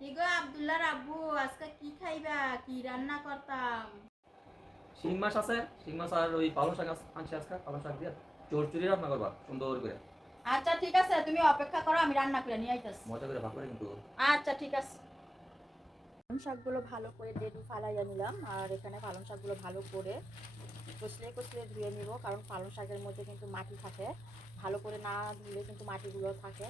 কি গো আব্দুল্লাহ আব্বু আজকে কি খাইবা? কি রান্না করতাম? শিং মাছ আছে। শিং মাছ আর ওই পালং শাক আনছি আজকে পালং শাক দিয়ে। রান্না করবা সুন্দর করে। আচ্ছা ঠিক আছে তুমি অপেক্ষা করো আমি রান্না করে নিয়ে আইতাছি। মজা করে ভাগ করে কিন্তু। আচ্ছা ঠিক আছে। পালং শাকগুলো ভালো করে ডেডি ফালাইয়া নিলাম আর এখানে পালং শাকগুলো ভালো করে কচলে কচলে ধুয়ে নিব কারণ পালং শাকের মধ্যে কিন্তু মাটি থাকে। ভালো করে না ধুলে কিন্তু মাটিগুলো থাকে।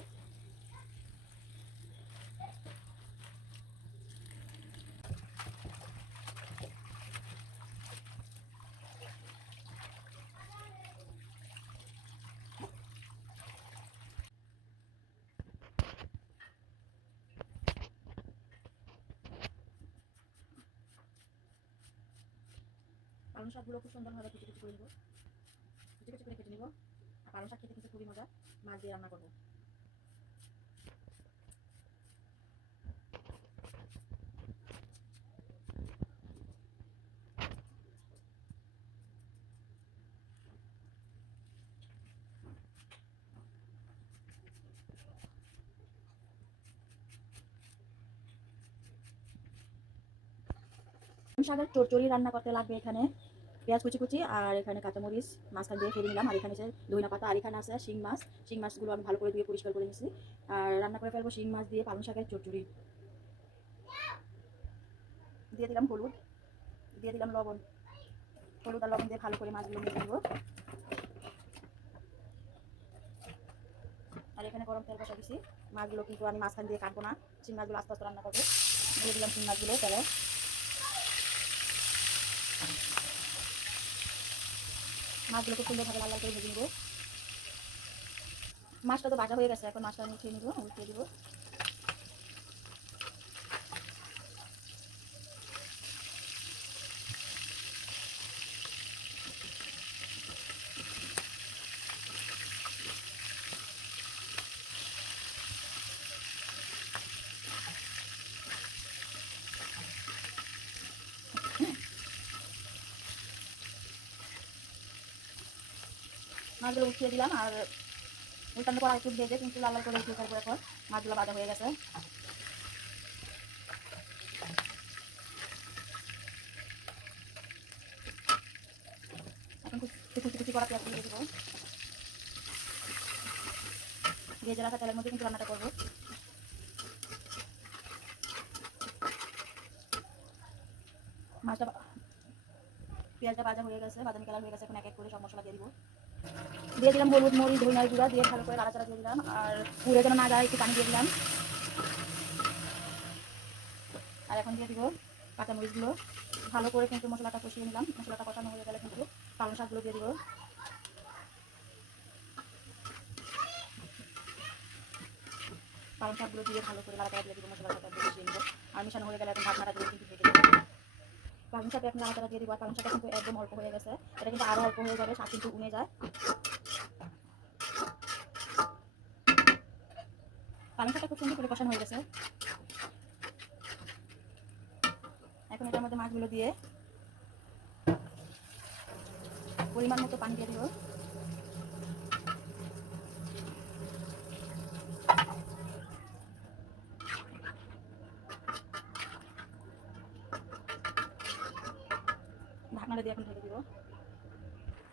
পালং শাকগুলো খুব সুন্দরভাবে কিছু কিছু করে নেব। কিছু কিছু করে কেটে নেব। আর পালং শাক খেতে কিন্তু খুবই মজা। মাছ দিয়ে রান্না করব। শাকের চচ্চড়ি রান্না করতে লাগবে এখানে। পেঁয়াজ কুচি কুচি আর এখানে কাঁচামরিচ মাছখান দিয়ে ফেলে নিলাম। আর এখানে আছে পাতা, আর এখানে আছে শিং মাছ। শিং মাছগুলো আমি ভালো করে ধুয়ে পরিষ্কার করে নিচ্ছি আর রান্না করে ফেলব শিং মাছ দিয়ে পালং শাকের চচ্চড়ি। দিয়ে দিলাম হলুদ। দিয়ে দিলাম লবণ। হলুদ আর লবণ দিয়ে ভালো করে মাছগুলো নিয়ে দিব আর এখানে গরম তেল বসা দিছি। মাছগুলো কিন্তু আমি মাঝখান দিয়ে কাটবো না। শিং মাছগুলো আস্তে আস্তে রান্না করব। দিয়ে দিলাম শিং মাছগুলো তেলে। মাছগুলো খুব সুন্দরভাবে লাল লাল করে ভেজে নিব। মাছটা তো বাজা হয়ে গেছে, এখন মাছটা আমি উঠিয়ে নিব, উঠিয়ে দিব। মাছগুলো উঠিয়ে দিলাম আর উল্টানো করা একটু ভেজে কিন্তু লাল করে উঠিয়ে ফেলব এখন। মাছগুলো বাজা হয়ে গেছে। রাখা মধ্যে কিন্তু রান্নাটা করব। মাছটা পেঁয়াজটা ভাজা হয়ে গেছে, বাদামি কালার হয়ে গেছে, এখন এক এক করে সব মশলা দিয়ে দিব। দিয়ে দিলাম হলুদ, মরিচ ধনিয়ার গুঁড়া দিয়ে ভালো করে নাড়াচাড়া দিয়ে দিলাম আর পুরে যেন না যায় একটু পানি দিয়ে দিলাম। আর এখন দিয়ে দিব কাঁচামরিচগুলো। ভালো করে কিন্তু মশলাটা কষিয়ে নিলাম। মশলাটা কষানো হয়ে গেলে কিন্তু পালং শাকগুলো দিয়ে দিব। পালং শাকগুলো দিয়ে ভালো করে নাড়াচাড়া দিয়ে দিব মশলাটা দিয়ে নিব। আর মিশানো হয়ে গেলে এখন ভাত নাড়া দিয়ে কিন্তু দেবো। পালং শাকে এখন নাড়াচাড়া দিয়ে দিব পালং শাকটা কিন্তু একদম অল্প হয়ে গেছে। এটা কিন্তু আরও অল্প হয়ে যাবে শাক কিন্তু উনে যায়। পালং শাকটা খুব সুন্দর করে কষানো হয়ে গেছে। এখন এটার মধ্যে মাছগুলো দিয়ে পরিমাণ মতো পানি দিয়ে দিব। ঢাকনাটা দিয়ে এখন ঢেকে দিব।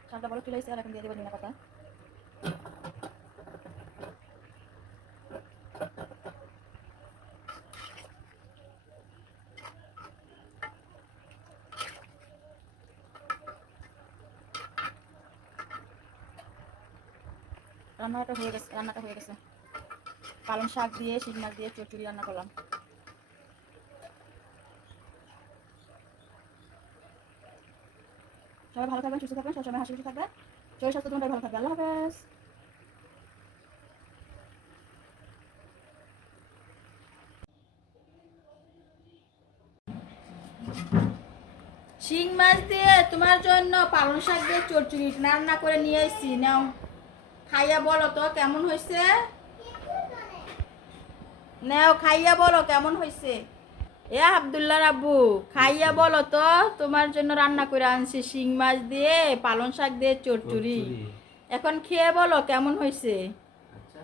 শাকটা বড় এসেছে আর এখন দিয়ে দেবো ধনে পাতা। রান্নাটা হয়ে গেছে, রান্নাটা হয়ে গেছে। পালং শাক দিয়ে শিং মাছ দিয়ে চচ্চড়ি রান্না করলাম। সবাই ভালো থাকবেন, সুস্থ থাকবেন, সবসময় হাসি খুশি থাকবেন। শরীর স্বাস্থ্য, তোমাদের ভালো থাকবে আল্লাহ হাফেজ। শিং মাছ দিয়ে তোমার জন্য পালং শাক দিয়ে চচ্চড়ি রান্না করে নিয়ে এসেছি নাও, খাইয়া বলো তো, কেমন হয়েছে নাও, খাইয়া বলো, কেমন হয়েছে এ আবদুল্লাহ আব্বু খাইয়া বলো তো তোমার জন্য রান্না করে আনছি শিং মাছ দিয়ে পালন শাক দিয়ে চটচুরি। এখন খেয়ে বলো কেমন হয়েছে আচ্ছা।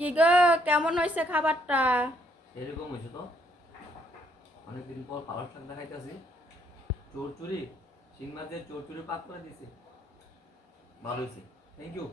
কি গো কেমন হয়েছে খাবারটা? এরকম হয়েছে তো। অনেকদিন পর পালন শাক দেখাইতেছি। চোরচুরি শিং মাছ দিয়ে চোরচুরি পাক করে দিছে ভালো হয়েছে Thank you.